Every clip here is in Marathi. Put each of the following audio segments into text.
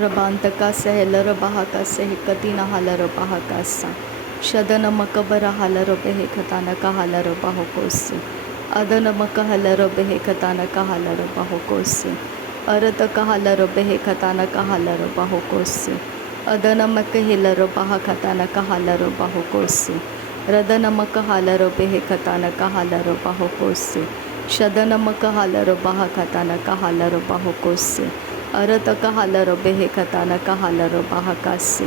रबांतका सहलर बाहका सह कतीना हालर बाहकासा शदन मकबर हालर बेहे खताना का हालर बाहोकोसे अदन मक हलर बेहे खताना का हालर बाहोकोसे अरत का हालर बेहे खताना का हालर बाहोकोसे अदन मक हेलर बाहा खताना का हालर बाहोकोसे रदन मक हालर बेहे खताना का हालर बाहोकोसे शदन मक हालर बाहा खताना का हालर बाहोकोसे अरत का हालर बेहे खताना का हालर बाहकासे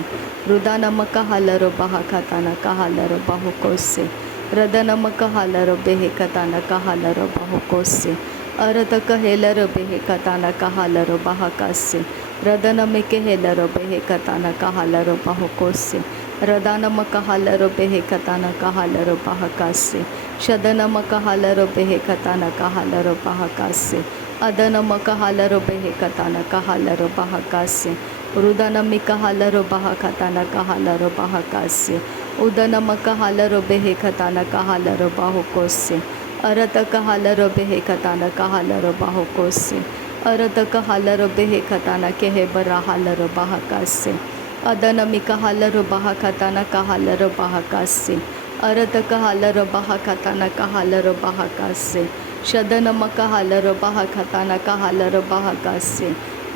रुदानम का हालर बाहा खताना का हालर बाहुकोसे रदनम का हालर बेहे खताना का हालर बाहुकोसे अरत का हेलर बेहे खताना का हालर बाहकासे रदनम के हेलर बेहे खताना का हालर बाहुकोसे रदानम का हालर बेहे खताना का हालर बाहकासे शदनम का हालर बेहे खताना का हालर बाहकासे अदनम का हालर बेहे खताना का हालर बाहकासे रुदनम का हालर बाहा खताना का हालर बाहकासे उदनम का हालर बेहे खताना का हालर बाहुकोसे अरत का हालर बेहे खताना का हालर बाहुकोसे अरत का हालर बेहे खताना के हे बरा हालर बाहकासे अदनम का हालर बाहा खताना का हालर बाहकासे अरत का हालर बाहा खताना का हालर बाहकासे शदनम का हालर बाहा खताना का हालर बाहकासे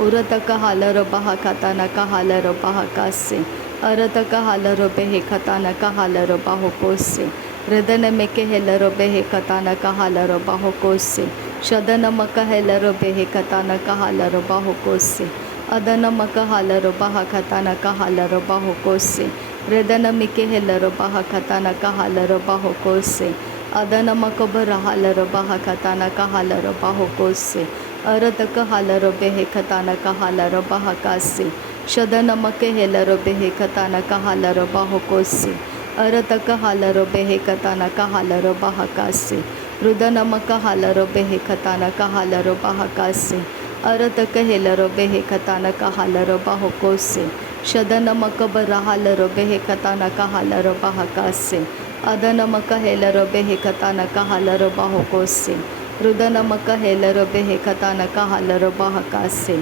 उरत का हालर बाहा खताना का हालर बाहकासे अरत का हालर बेहे खताना का हालर बाहुकोसे हृदन में के हेलर बेहे खताना का हालर बाहुकोसे शदनम का हेलर बेहे खताना का हालर बाहुकोसे अदनम का हालर बाहा खताना का हालर बाहुकोसे हृदन के हेलर बाहा खताना का हालर बाहुकोसे अदनम कबर हालर बाहा खताना का हालर बाहुकोसे अरत का हालर बेहे खताना का हालर बाहकासे शदनम के हेलर बेहे खताना का हालर बाहुकोसे अरत का हालर बेहे खताना का हालर बाहकासे रुदनम का हालर बेहे खताना का हालर बाहकासे अरत का हेलर बेहे खताना का हालर बाहुकोसे शदनम कबर हालर बेहे खताना का हालर बाहकासे अदनम का हेलर बेहे खताना का हालर बाहुकोसे रुदनम का हेलर बेहे खताना का हालर बाहकासे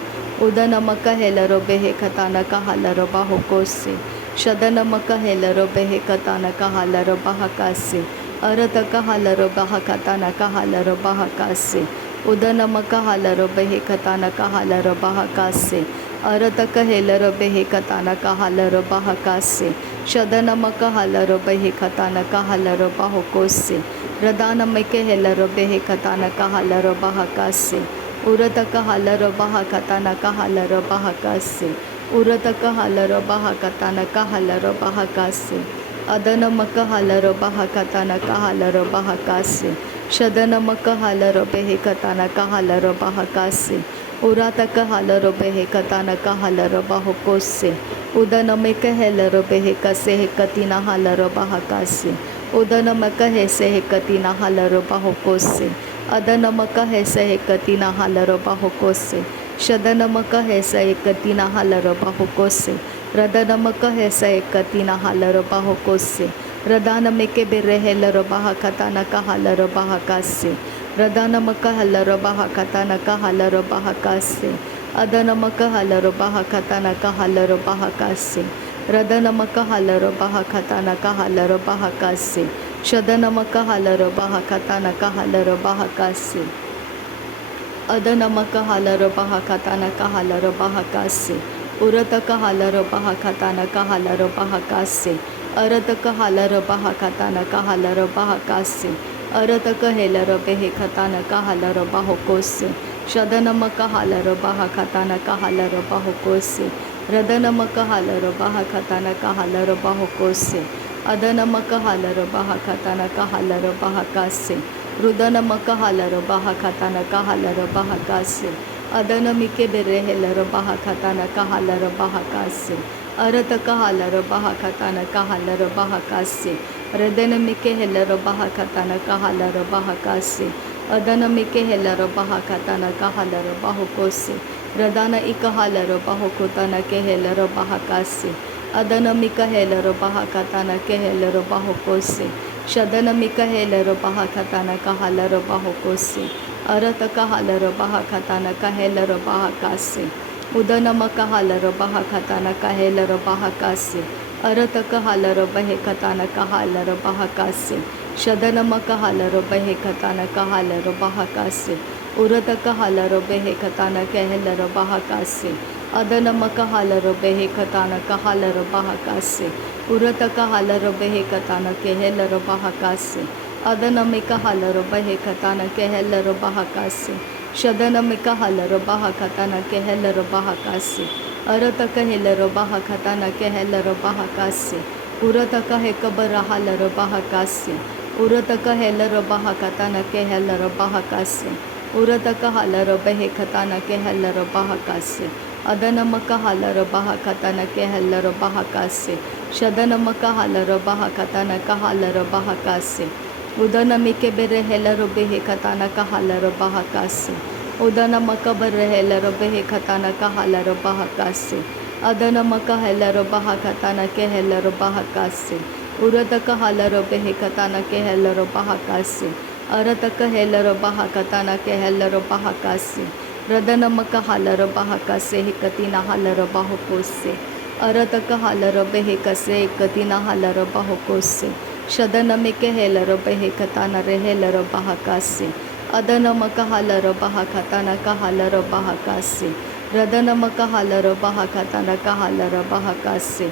उदनम का हेलर बेहे खताना का हालर बाहुकोसे शदनम का हेलर बेहे खताना का हालर बाहकासे अरत का हालर बाहा खताना का हालर बाहकासे उदनम का हालर बेहे खताना का हालर बाहकासे अरत का हेलर बेहे खताना का हालर बाहकासे शदनम का हालर बेहे खताना का हालर बाहुकोसे रदानम के हेलर बेहे खताना का हालर बाहकासे उरत का हालर बाहा खताना का हालर बाहकासे उरत का हालर बाहा खताना का हालर बाहकासे अदनम का हालर बाहा खताना का हालर बाहकासे शदनम का हालर बेहे खताना का हालर बाहकासे उरात का हालर बेहे खताना का हालर बाहुकोसे उदनम के हेलर बेहे कसे हे कतीना हालर बाहकासे उदनम कहे से हे कतीना हालर बाहुकोसे अदनम कहे से हे कतीना हालर बाहुकोसे शदनम कहे से हे कतीना हालर बाहुकोसे रदनम कहे से हे कतीना हालर बाहुकोसे रदानम के बेरे हेलर बाहा खताना का हालर बाहकासे रदानम का हलर बाहा खताना का हालर बाहकासे अदनम का हलर बाहा खताना का हालर बाहकासे रदनम का हालर बाहा खताना का हालर बाहकासे शदनम का हालर बाहा खताना का हालर बाहकासे अदनम का हालर बाहा खताना का हालर बाहकासे उरत का हालर बाहा खताना का हालर बाहकासे अरत का हालर बाहा खताना का हालर बाहकासे अरत का हेलर बेहे खताना का हालर बाहुकोसे शदनम का हालर बाहा खताना का हालर बाहुकोसे रदनम का हालर बाहा खताना का हालर बाहुकोसे अदनम का हालर बाहा खताना का हालर बाहकासे रुदनम का हालर बाहा खताना का हालर बाहकासे अदनम के बेरे हेलर बाहा खताना का हालर बाहकासे अरत का हालर बाहा खताना का हालर बाहकासे रदनम के हेलर बाहा खताना का हालर बाहकासे अदनम के हेलर बाहा खताना का हालर बाहुकोसे रदाना इक हालर बाहुकोताना के हेलर बाहकासे अदनम का हेलर बाहा खताना के हेलर बाहुकोसे शदनम का हेलर बाहा खताना का हालर बाहुकोसे अरत का हालर बाहा खताना का हेलर बाहकासे उदनमक हालर बहा खताना कहेलर बहाकासे अरतक हालर बहे खताना कहालर बहाकासे शदनमक हालर बहे खताना कहालर बहाकासे उरतक हालर बहे खताना कहेलर बहाकासे अदनमक हालर बहे खताना कहालर बहाकासे उरतक हालर बहे खताना कहेलर बहाकासे अदनमिक हालर बहे खताना कहेलर बहाकासे शदनमिक हालर बहा खताना कहेलर बहाकासे अरत कहेलर बहा खताना कहेलर बहाकासे उरत कहे कबर हालर बहाकासे उरत कहेलर बहा खताना कहेलर बहाकासे उरत कहालर बहे खताना कहेलर बहाकासे अदनमक हालर बहा खताना कहेलर बहाकासे शदनमक हालर बहा खताना कहालर बहाकासे उदनमिके बेरे हेलर बेहे खताना कहालर बहाकासे उदनमक बर हेलर बेहे खताना कहालर बहाकासे अदनमक हेलर बहा खताना कहेलर बहाकासे उरत कहालर बेहे खताना कहेलर बहाकासे अरत कहेलर बहा खताना कहेलर बहाकासे रदनमक हालर बहाकासे हिकतीना हालर बाहुकोसे अरत कहालर बेहे कसे एकतीना हालर बाहुकोसे शदनमिक हेलर बहे खताना रहेलर बहाकासे अदनमक हालर बहा खताना कहालर बहाकासे रदनमक हालर बहा खताना कहालर बहाकासे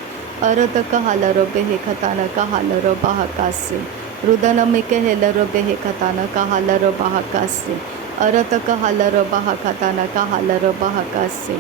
अरत कहालर बेहे खताना कहालर बहाकासे रुदनमिक हेलर बेहे खताना कहालर बहाकासे अरत कहालर बहा खताना कहालर बहाकासे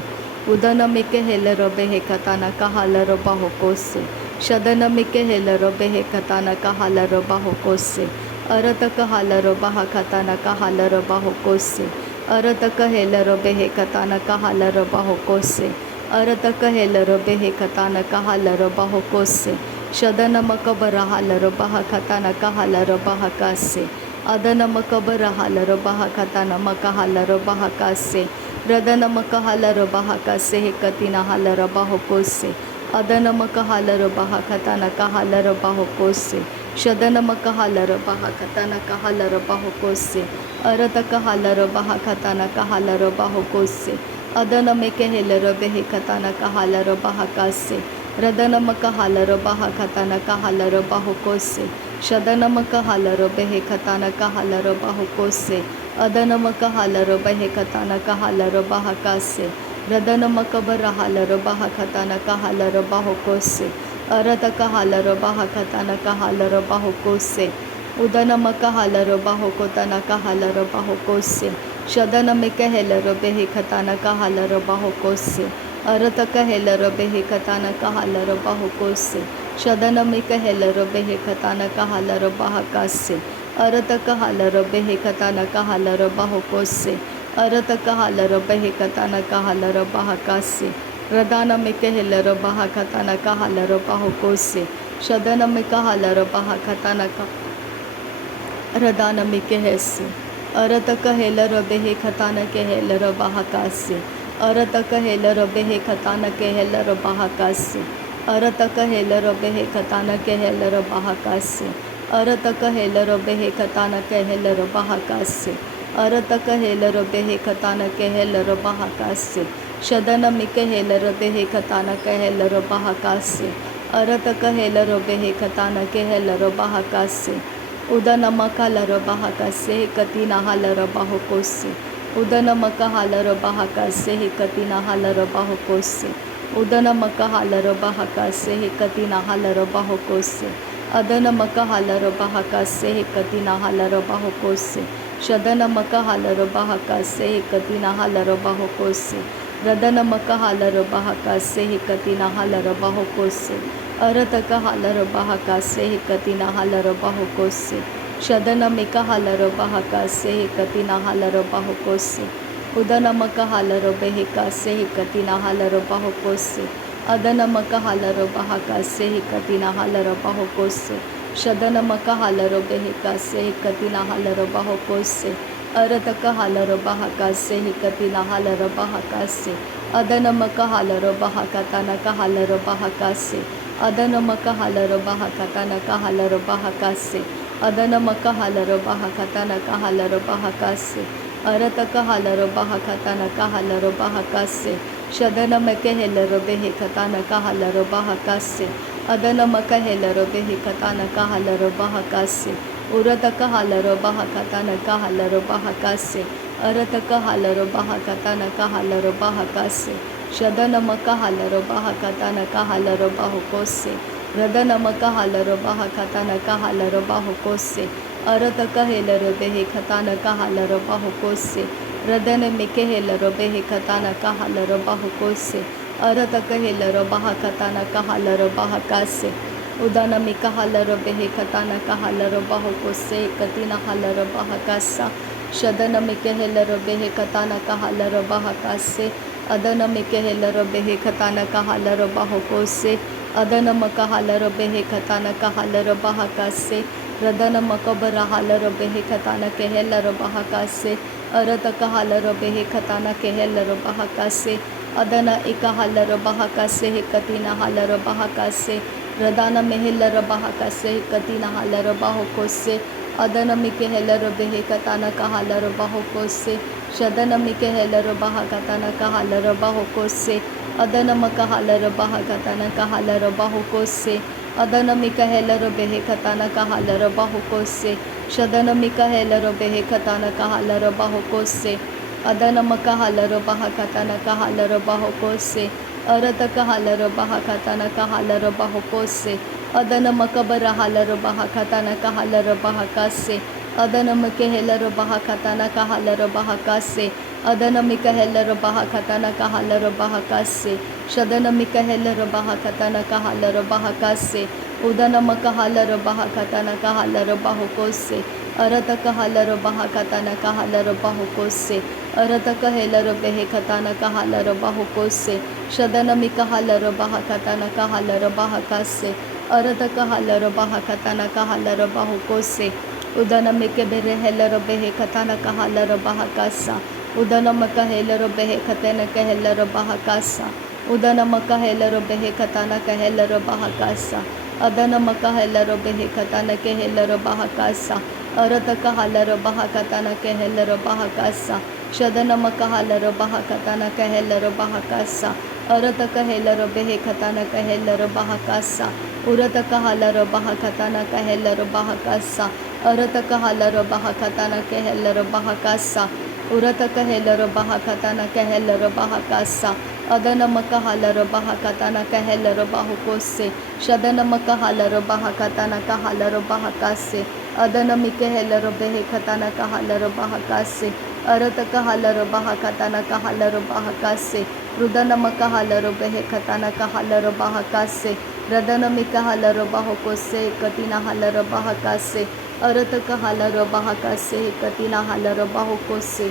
उदनमिक हेलर बेहे खताना कहालर बाहुकोसे शदनमिक हेलर बेहे खताना कहालर बाहुकोसे अरत कहालर बहा खताना कहालर बाहुकोसे अरत कहेलर बेहे खताना कहालर बाहुकोसे अरत कहेलर बेहे खताना कहालर बाहुकोसे शदनमक बरहालर बहा खताना कहालर बहाकासे अदनमक बरहालर बहा खताना मकहालर बहाकासे रदनमक हालर बहाकासे हेकतीना हालर बाहुकोसे अदनमक हालर बहा खताना कहालर बाहुकोसे शदनमक हालर बहा खताना कहालर बाहुकोसे अरतक हालर बहा खताना कहालर बाहुकोसे अदनमिक हेलर बेहे खताना कहालर बहाकासे रदनमक हालर बहा खताना कहालर बाहुकोसे शदनमक हालर बेहे खताना कहालर बाहुकोसे अदनमक हालर बहे खताना कहालर बहाकासे रदनमक बरहालर बहा खताना कहालर बाहुकोसे अरतक हालर बहा खताना कहालर बाहुकोसे उदनमक हालर बाहुकोताना कहालर बाहुकोसे शदनमिक हेलर बेहे खताना कहालर बाहुकोसे अरतक हेलर बेहे खताना कहालर बाहुकोसे शदनमिक हेलर बेहे खताना कहालर बहाकासे अरतक हालर बेहे खताना कहालर बाहुकोसे अरतक हालर बेहे खताना कहालर बहाकासे रदानमिक हेलर बहा खताना कहालर बाहुकोसे शदनमिक हालर बहा खताना रदानमिक हेसे अरतक हेलर बेहे खताना कहेलर बहाकासे अरतक हेलर बेहे खताना कहेलर बहाकासे अरतक हेलर बेहे खताना कहेलर बहाकासे अरतक हेलर बेहे खताना कहेलर बहाकासे अरतक हेलर बेहे खताना कहेलर बहाकासे शदनमिक हेलर बेहे खताना कहेलर बहाकासे अरतक हेलर बेहे खताना कहेलर बहाकासे उदनमक हालर बहाकासे हेकतीना हालर बाहुकोसे उदनमक हालर बहाकासे हेकतीना हालर बाहुकोसे उदनमक हालर बहाकासे हेकतीना हालर बाहुकोसे अदनमक हालर बहाकासे हेकतीना हालर बाहुकोसे शदनमक हालर बहाकासे हेकतीना हालर बाहुकोसे रदनमक हालर बहाकासे हेकतीना हालर बाहुकोसे अरतक हालर बहाकासे हेकतीना हालर बाहुकोसे शदनमिक हालर बहाकासे हेकतीना हालर बाहुकोसे उदनमक हालर बेहेकासे हेकतीना हालर बाहुकोसे अदनमक हालर बहाकासे हेकतीना हालर बाहुकोसे शदनमक हालर बेहेकासे हेकतीना हालर बाहुकोसे अरतक हालर बहाकासे हेकतीना हालर बहाकासे अदनमक हालर बहाकाताना हालर बहाकासे अदनमक हालर बहाकाताना हालर बहाकासे अदनमक हालर बहाकाताना हालर बहाकासे अरतक हालर बहाकाताना हालर बहाकासे Shadanamakahela behe katana kahala robahakase. Adanamakahela behe katana kahala robahakase. Urata kahala robahakatana kahala robahakase. Arata kahala robahakatana kahala robahakase. Shadanamakala robahakatana kahala robahokose. Radanamakala robahakatana kahala robahokose. Arata kahela robehe katana kahala robahokose. Radana mikehela robehe katana kahala robahokose. Arata kahela robahakatana kahala robahakase. Udana mikahala robehe katana kahala robahokose. Katina hala robahakasa. Shadana mikehela robehe katana kahala robahakase. Adana mikehela robehe katana kahala robahokose. Adana makahala robehe katana kahala robahakase. Radana makabara hala robehe katana kehela robahakase. Arata kahala robehe katana kehela robahakase. Adana ikahala robahakase katina hala robahakase. Radana mehela robahakase katina hala robahokose. Adana mikehela robehe katana kahala robahokose. Shadana mikehela robahakatana kahala robahokose. Adana makahala robahakatana kahala robahokose. Adana mikahela robehe katana kahala robahokose. Shadana mikahela robehe katana kahala robahokose. Adana makahala robahakatana kahala robahokose. Arata kahala robahakatana kahala robahokose. Adana makabara hala robahakatana kahala robahakase. Adana mikehela robahakatana kahala robahakase. Adana mikahela robahakatana kahala robahakase. Shadana mikahela robahakatana kahala robahakase. Udana makahala robahakatana kahala robahokose. Arata kahala robahakatana kahala robahokose. Arata kahela robehe katana kahala robahokose. Shadana mikahala robahakatana kahala robahakase. Arata kahala robahakatana kahala robahokose. Udana mikebere hela robehe katana kahala robahakasa. Udana makahela robehe katana kahela robahakasa. Udana makahela robehe katana kahela robahakasa. Adana makahela robehe katana kahela robahakasa. Arata kahala robahakatana kahela robahakasa. Shadana makahala robahakatana kahela robahakasa. Arata kahela robehe katana kahela robahakasa. Urata kahala robahakatana kahela robahakasa. Arata kahala robahakatana kahela robahakasa. Urata kahela robahakatana kahela robahakasa. Adana makahala robahakatana kahela robahokose. Shadana makahala robahakatana kahala robahakase. Adana mikehela robehe katana kahala robahakase. Arata kahala robahakatana kahala robahakase. Rudana makahala robehe katana kahala robahakase. Radana mikahala robahokose katina hala robahakase. Arata kahala robahakase katina hala robahokose.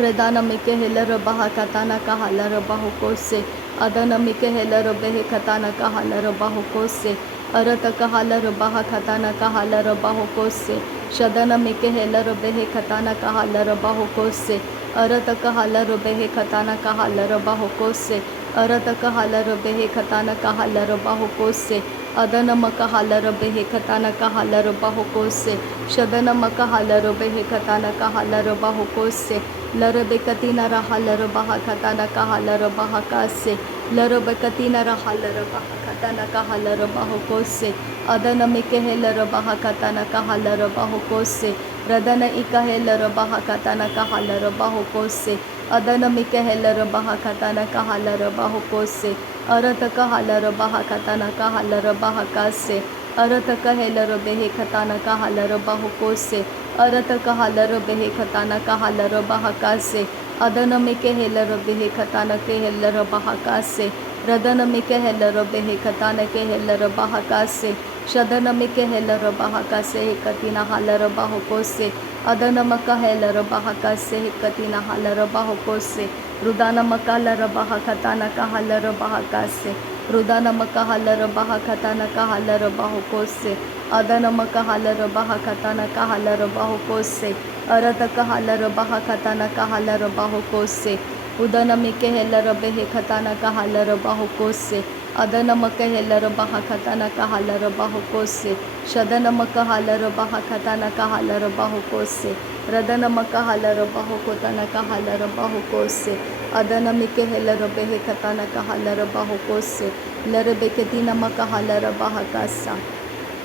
Redana mikehela robahakatana kahala robahokose. Adana mikehela robehe katana kahala robahokose. Arata kahala robahakatana kahala robahokose. Shadana mikehela robehe katana kahala robahokose. Arata kahala robehe katana kahala robahokose. Arata kahala robehe katana kahala robahokose. Adana makahala robehe katana kahala robahokose. Shadana makahala robehe katana kahala robahokose. Larabe katina rahala robahakatana kahala robahakase. Larabe katina rahala robahakatana kahala robahokose. Adana mikehela robahakatana kahala robahokose. Radana ikahela robahakatana kahala robahokose. Adana mikehela robahakatana kahala robahokose. Arata kahala robahakatana kahala robahakase. Arata kahela robehe katana kahala robahokose. Arata kahala robehe katana kahala robahakase. Adana mikehela robehe katana kehela robahakase. Radana mikehela robehe katana kehela robahakase. Shadana mikehela robahakase katina hala robahokose. Adana makahela robahakase katina hala robahokose. Rudana makala robahakatana kahala robahakase. Rudana makahala robahakatana kahala robahokose. Adana makahala robahakatana kahala robahokose. Arata kahala robahakatana kahala robahokose. Udana mikehela robehe katana kahala robahokose. Adana makahela robahakatana kahala robahokose. Shadana makahala robahakatana kahala robahokose. Radana makahala robahokotana kahala robahokose. अदनमी के है लरबे है खताना कहा लरबा हो कोसे लरबे के दीनमा कहा लरबा हकासा।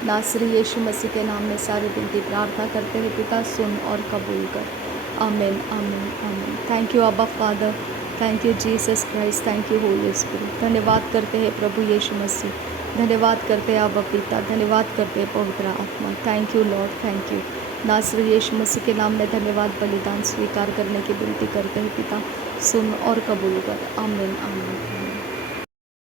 नासरी यीशु मसीह के नाम में सारी विनती प्रार्थना करते हैं पिता, सुन और कबूल कर। आमीन आमीन आमीन। थैंक यू अब्बा father, thank you Jesus Christ, thank you Holy spirit. धन्यवाद करते हैं प्रभु यीशु मसीह, धन्यवाद करते हैं अब्बा पिता, धन्यवाद करते हैं पवित्र आत्मा। Thank you Lord, thank you. नासरी यीशु मसीह के नाम में धन्यवाद बलिदान स्वीकार करने की विनती करते हैं पिता, सुन और कबूल कर। आमीन आमीन।